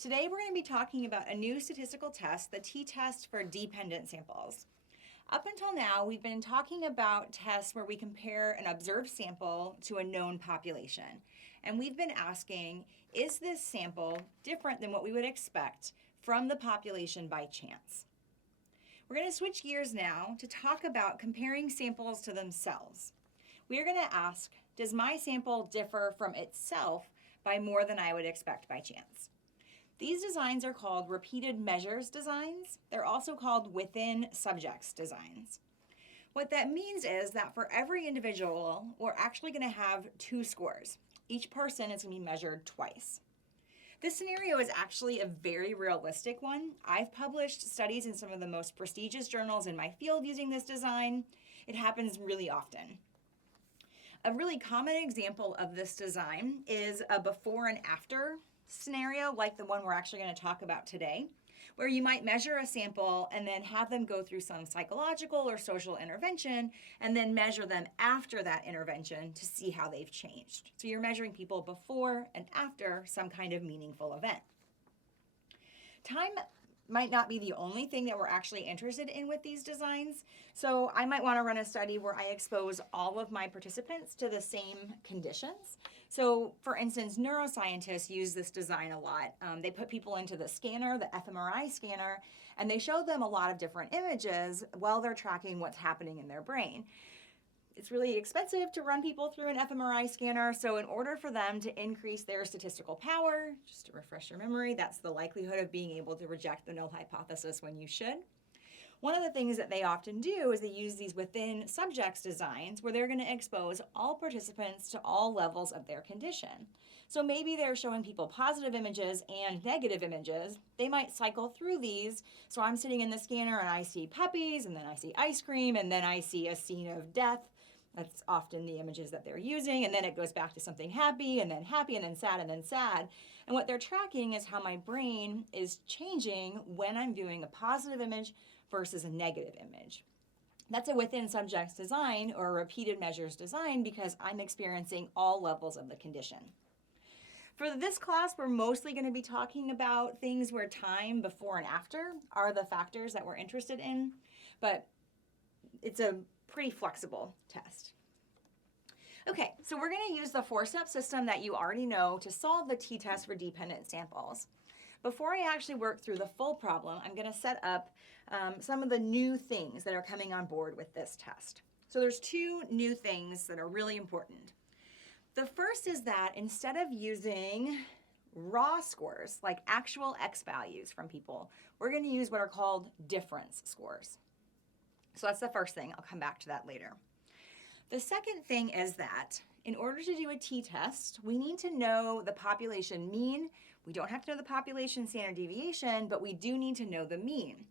Today we're going to be talking about a new statistical test, the t-test for dependent samples. Up until now, we've been talking about tests where we compare an observed sample to a known population. And we've been asking, is this sample different than what we would expect from the population by chance? We're going to switch gears now to talk about comparing samples to themselves. We are going to ask, does my sample differ from itself by more than I would expect by chance? These designs are called repeated measures designs. They're also called within subjects designs. What that means is that for every individual, we're actually going to have two scores. Each person is going to be measured twice. This scenario is actually a very realistic one. I've published studies in some of the most prestigious journals in my field using this design. It happens really often. A really common example of this design is a before and after scenario, like the one we're actually going to talk about today, where you might measure a sample and then have them go through some psychological or social intervention and then measure them after that intervention to see how they've changed. So you're measuring people before and after some kind of meaningful event. Time might not be the only thing that we're actually interested in with these designs. So I might want to run a study where I expose all of my participants to the same conditions. So for instance, neuroscientists use this design a lot. They put people into the scanner, the fMRI scanner, and they show them a lot of different images while they're tracking what's happening in their brain. It's really expensive to run people through an fMRI scanner, so in order for them to increase their statistical power, just to refresh your memory, that's the likelihood of being able to reject the null hypothesis when you should. One of the things that they often do is they use these within subjects designs where they're going to expose all participants to all levels of their condition. So maybe they're showing people positive images and negative images. They might cycle through these. So I'm sitting in the scanner and I see puppies, and then I see ice cream, and then I see a scene of death. That's often the images that they're using. And then it goes back to something happy, and then sad, and then sad. And what they're tracking is how my brain is changing when I'm viewing a positive image versus a negative image. That's a within subjects design or a repeated measures design because I'm experiencing all levels of the condition. For this class, we're mostly going to be talking about things where time before and after are the factors that we're interested in, but it's a pretty flexible test. Okay, so we're going to use the four-step system that you already know to solve the t-test for dependent samples. Before I actually work through the full problem, I'm going to set up some of the new things that are coming on board with this test. So there's two new things that are really important. The first is that instead of using raw scores, like actual X values from people, we're going to use what are called difference scores. So that's the first thing. I'll come back to that later. The second thing is that in order to do a t-test, we need to know the population mean. We don't have to know the population standard deviation, but we do need to know the mean.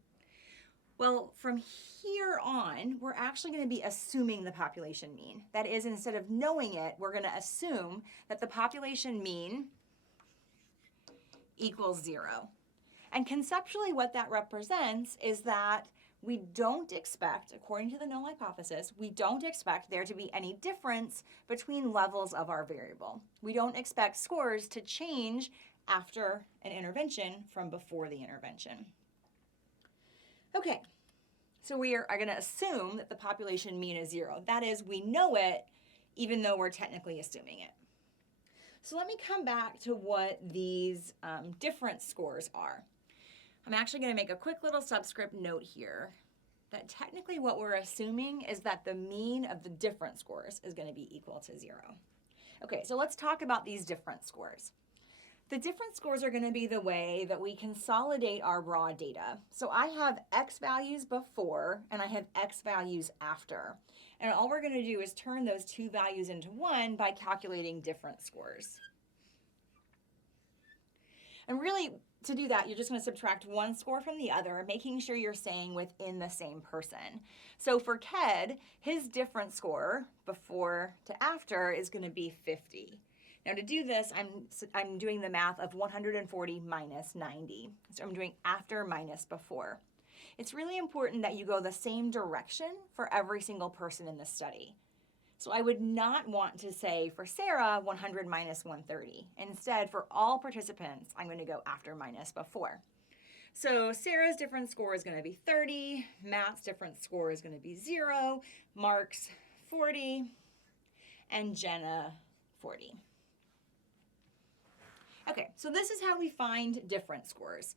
Well, from here on, we're actually going to be assuming the population mean. That is, instead of knowing it, we're going to assume that the population mean equals 0. And conceptually, what that represents is that we don't expect, according to the null hypothesis, we don't expect there to be any difference between levels of our variable. We don't expect scores to change after an intervention from before the intervention. Okay, so we are going to assume that the population mean is 0. That is, we know it even though we're technically assuming it. So let me come back to what these difference scores are. I'm actually going to make a quick little subscript note here that technically what we're assuming is that the mean of the difference scores is going to be equal to 0. Okay, so let's talk about these difference scores. The difference scores are going to be the way that we consolidate our raw data. So I have X values before and I have X values after. And all we're going to do is turn those two values into one by calculating difference scores. And really, to do that, you're just going to subtract one score from the other, making sure you're staying within the same person. So for Ked, his difference score before to after is going to be 50. Now to do this, I'm doing the math of 140 minus 90. So I'm doing after minus before. It's really important that you go the same direction for every single person in the study. So I would not want to say for Sarah 100 minus 130. Instead, for all participants, I'm going to go after minus before. So Sarah's difference score is going to be 30, Matt's difference score is going to be 0, Mark's 40, and Jenna 40. Okay, so this is how we find difference scores.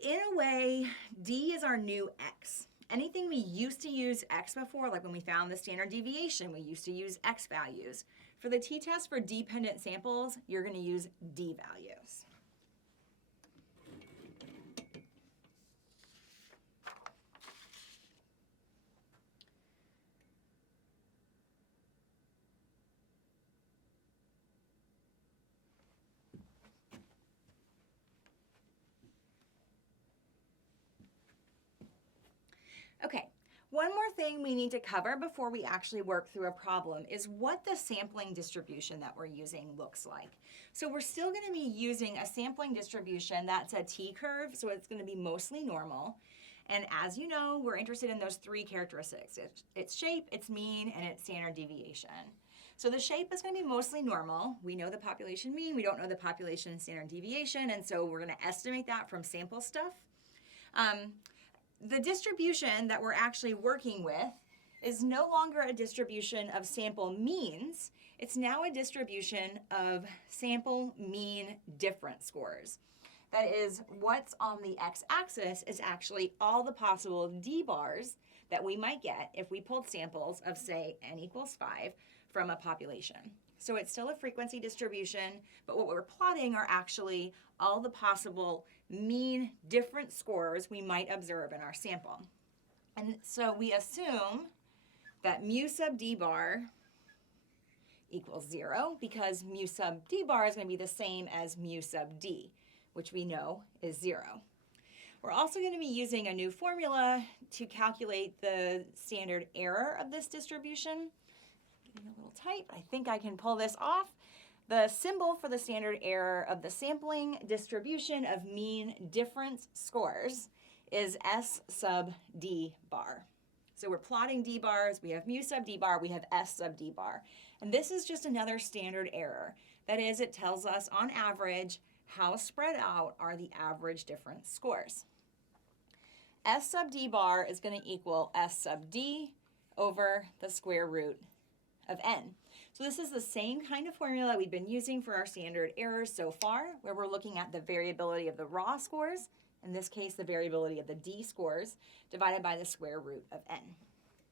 In a way, D is our new X. Anything we used to use X before, like when we found the standard deviation, we used to use X values. For the t-test for dependent samples, you're going to use D values. Okay, one more thing we need to cover before we actually work through a problem is what the sampling distribution that we're using looks like. So we're still going to be using a sampling distribution that's a t-curve, so it's going to be mostly normal. And as you know, we're interested in those three characteristics. Its shape, its mean, and its standard deviation. So the shape is going to be mostly normal. We know the population mean, we don't know the population standard deviation, and so we're going to estimate that from sample stuff. The distribution that we're actually working with is no longer a distribution of sample means. It's now a distribution of sample mean difference scores. That is, what's on the x-axis is actually all the possible d-bars that we might get if we pulled samples of, say, n equals 5 from a population. So it's still a frequency distribution, but what we're plotting are actually all the possible mean difference scores we might observe in our sample. And so we assume that mu sub d bar equals 0 because mu sub d bar is going to be the same as mu sub d, which we know is 0. We're also going to be using a new formula to calculate the standard error of this distribution. Getting a little tight, I think I can pull this off. The symbol for the standard error of the sampling distribution of mean difference scores is S sub d bar. So we're plotting d bars, we have mu sub d bar, we have S sub d bar. And this is just another standard error. That is, it tells us on average how spread out are the average difference scores. S sub d bar is going to equal S sub d over the square root of n. So this is the same kind of formula we've been using for our standard errors so far, where we're looking at the variability of the raw scores, in this case the variability of the d scores, divided by the square root of n.